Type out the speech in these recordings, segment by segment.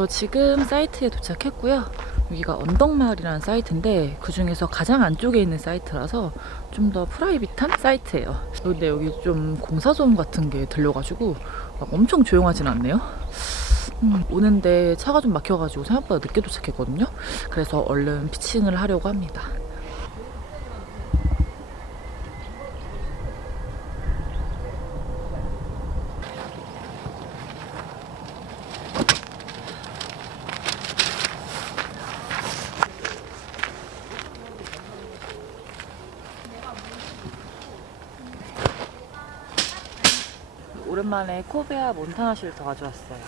저 지금 사이트에 도착했고요. 여기가 언덕마을이라는 사이트인데 그 중에서 가장 안쪽에 있는 사이트라서 좀 더 프라이빗한 사이트예요. 근데 여기 좀 공사 소음 같은 게 들려가지고 막 엄청 조용하진 않네요. 음, 오는데 차가 좀 막혀가지고 생각보다 늦게 도착했거든요. 그래서 얼른 피칭을 하려고 합니다. 오랜만에 코베아 몬타나 쉴터 가져왔어요.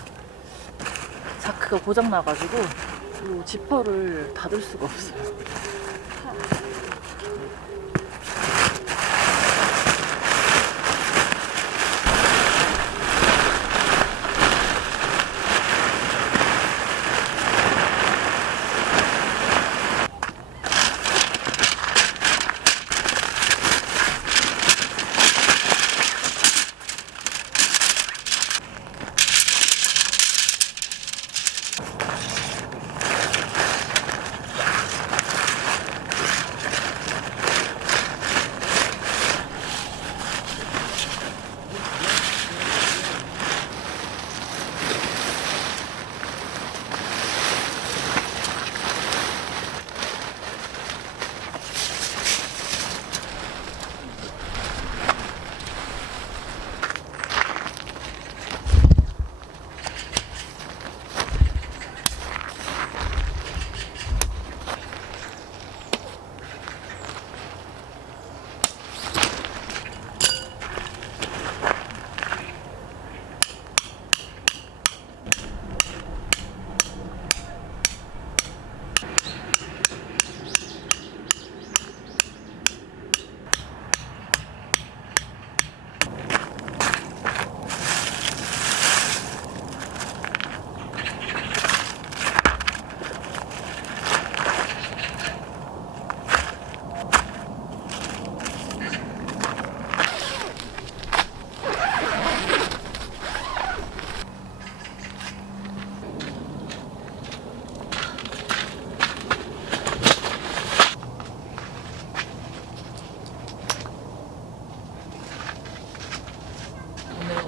자크가 고장 나가지고 이 지퍼를 닫을 수가 없어요.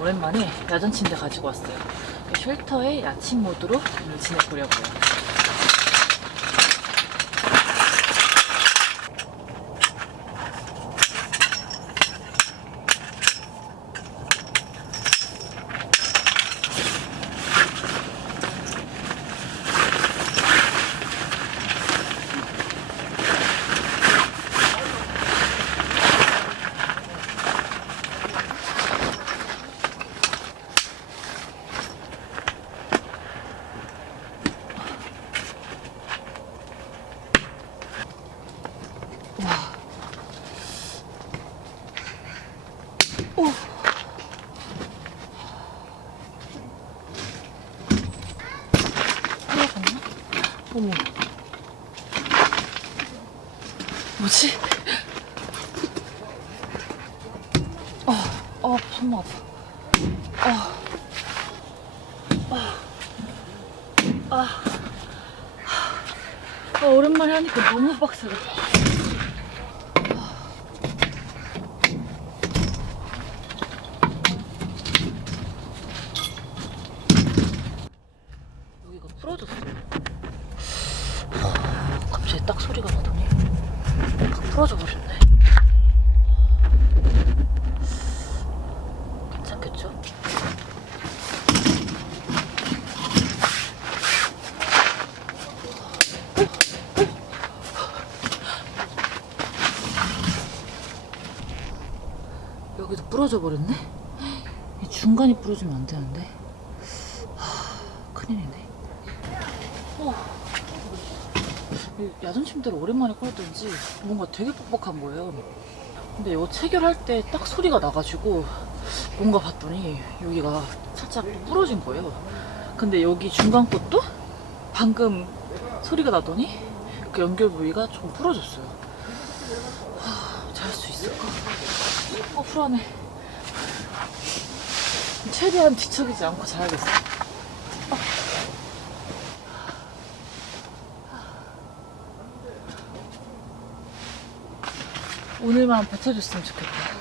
오랜만에 야전 침대 가지고 왔어요. 쉘터의 야침 모드로 오늘 지내보려고요. 흘러갔나? 어머. 뭐지? 어, 어, 손목 아파. 어. 어. 아. 아, 오랜만에 하니까 너무 빡세다. 여기가 부러졌어요. 갑자기 딱 소리가 나더니 딱 부러져 버렸네. 괜찮겠죠? 여기도 부러져 버렸네? 이 중간이 부러지면 안 되는데. 하, 큰일이네. 어. 이 야전 침대를 오랜만에 꺼냈던지 뭔가 되게 뻑뻑한 거예요. 근데 이거 체결할 때 딱 소리가 나가지고 뭔가 봤더니 여기가 살짝 부러진 거예요. 근데 여기 중간 것도 방금 소리가 나더니 그 연결 부위가 좀 부러졌어요. 하, 잘수 있을까? 어, 불안해. 최대한 뒤척이지 않고 자야겠어. 오늘만 버텨줬으면 좋겠다.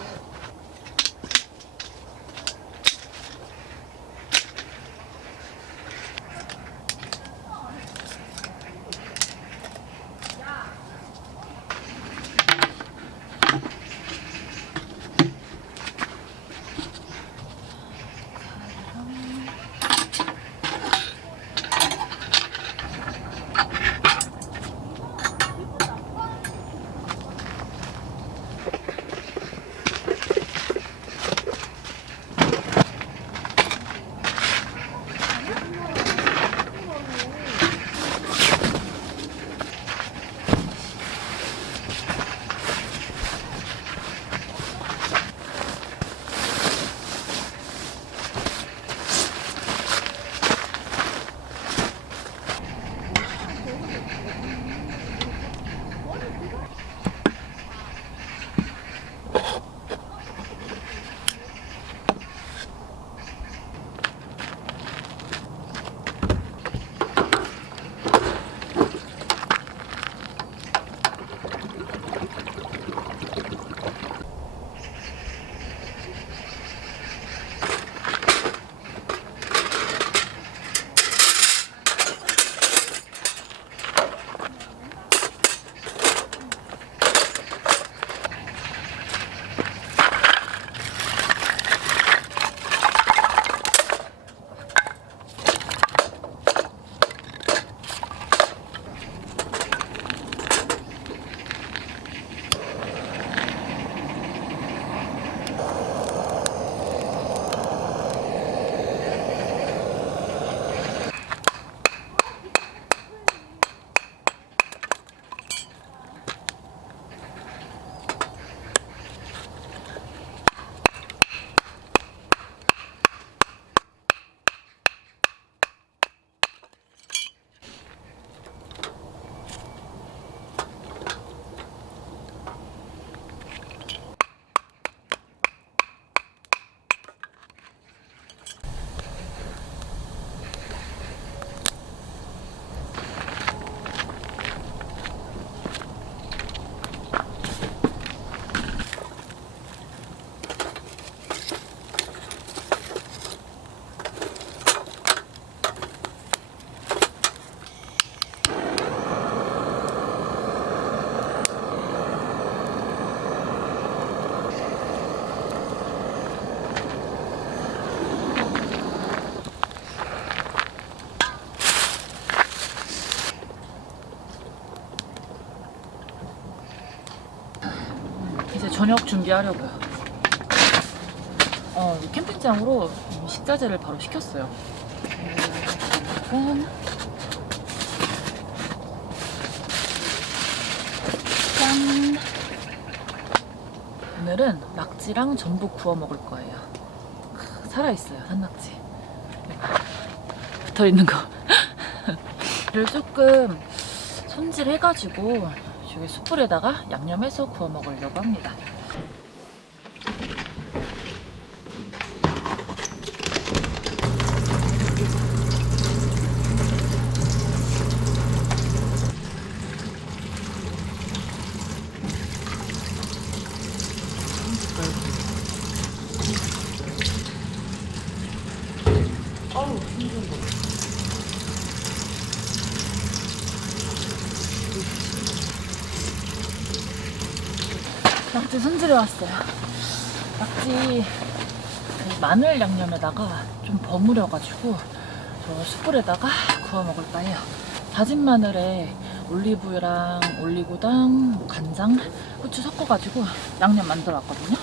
저녁 준비하려고요. 어, 이 캠핑장으로 이 식자재를 바로 시켰어요. 음, 짠! 오늘은 낙지랑 전복 구워 먹을 거예요. 크, 살아있어요, 산낙지. 네. 붙어 있는 거. 를 조금 손질해가지고 저기 숯불에다가 양념해서 구워 먹으려고 합니다. 낙지 손질해 왔어요. 낙지 그 마늘 양념에다가 좀 버무려가지고 저 숯불에다가 구워 먹을까 해요. 다진 마늘에 올리브유랑 올리고당, 뭐 간장, 후추 섞어가지고 양념 만들어 왔거든요.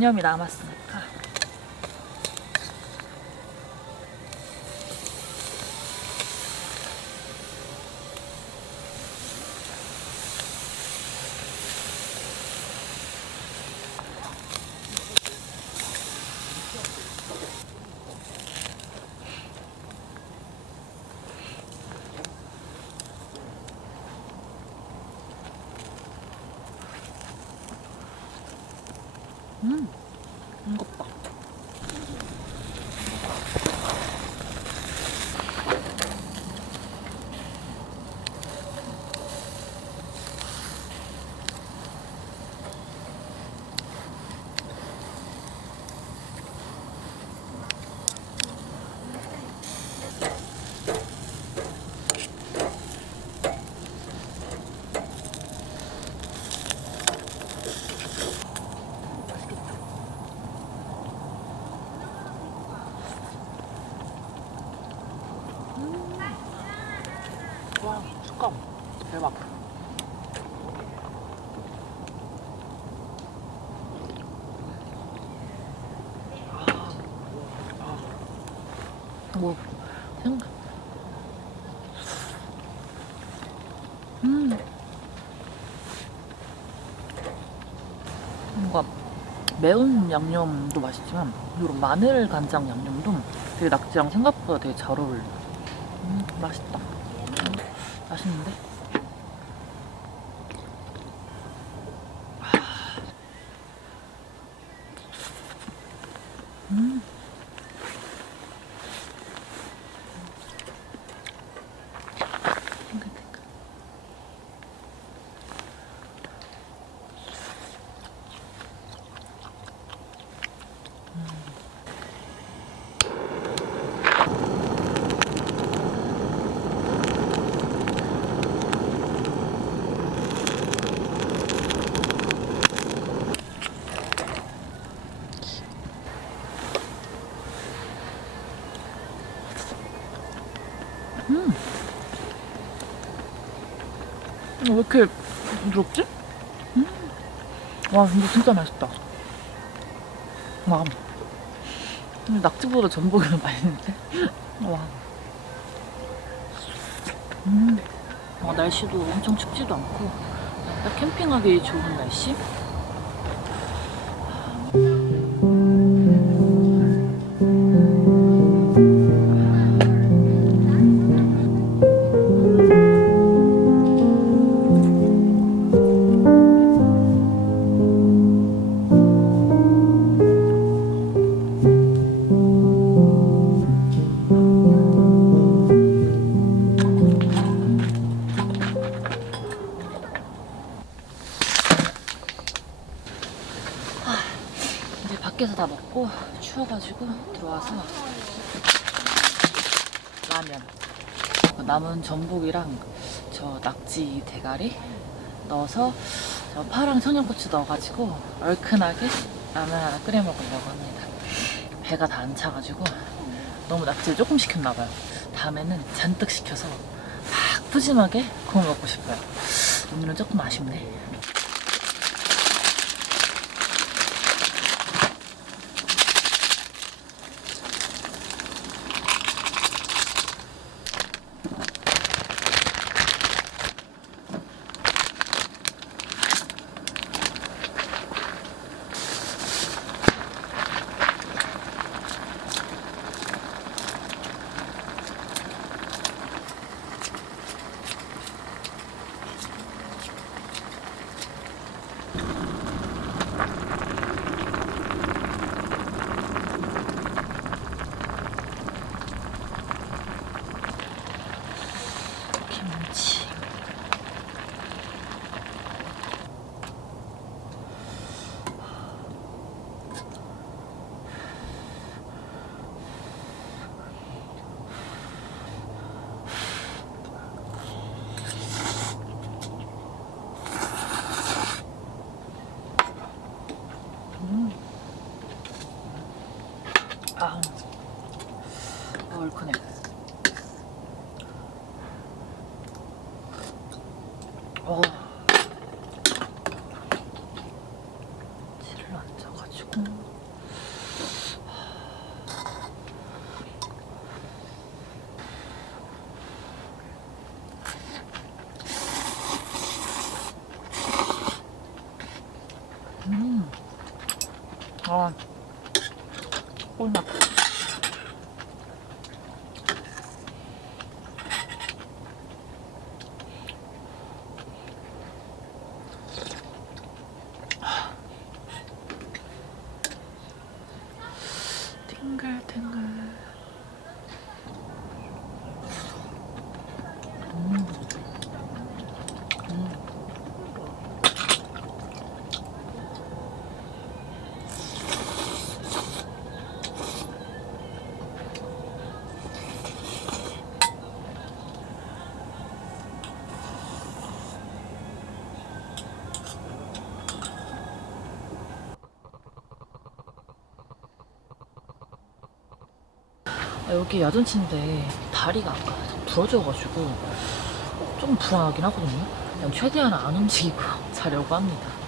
양념이 남았으니까 음 이것 봐. 와 식감 대박. 뭐 생각. 음. 뭔가 매운 양념도 맛있지만 이런 마늘 간장 양념도 되게 낙지랑 생각보다 되게 잘 어울려. 음, 맛있다. 음, 맛있는데? 이렇게 부드럽지? 음. 와, 근데 진짜 맛있다. 와. 낙지보다 전복이 더 맛있는데? 와. 음. 어, 날씨도 엄청 춥지도 않고, 딱 캠핑하기 좋은 날씨? 밖에서 다 먹고 추워가지고 들어와서 라면 남은 전복이랑 저 낙지 대가리 넣어서 저 파랑 청양고추 넣어가지고 얼큰하게 라면 하나 끓여 먹으려고 합니다. 배가 다 안 차가지고 너무 낙지를 조금 시켰나봐요. 다음에는 잔뜩 시켜서 막 푸짐하게 구워 먹고 싶어요. 오늘은 조금 아쉽네. 아. 꿀맛. 탱글탱글. 음. 음. 아, 여기 야전치인데 다리가 아까 좀 부러져가지고 좀 불안하긴 하거든요. 그냥 최대한 안 움직이고 자려고 합니다.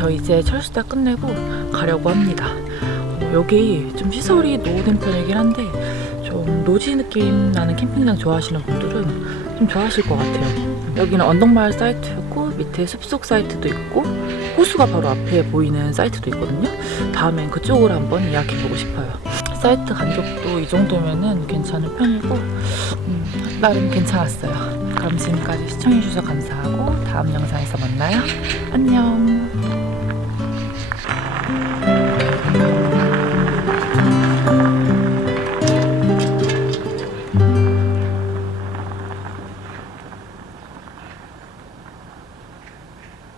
저 이제 철수다 끝내고 가려고 합니다. 어, 여기 좀 시설이 노후된 편이긴 한데 좀 노지 느낌 나는 캠핑장 좋아하시는 분들은 좀 좋아하실 것 같아요. 여기는 언덕마을 사이트였고 밑에 숲속 사이트도 있고 호수가 바로 앞에 보이는 사이트도 있거든요. 다음엔 그쪽으로 한번 예약해보고 싶어요. 사이트 간격도 이 정도면은 괜찮은 편이고 음, 나름 괜찮았어요. 그럼 지금까지 시청해주셔서 감사하고 다음 영상에서 만나요. 안녕.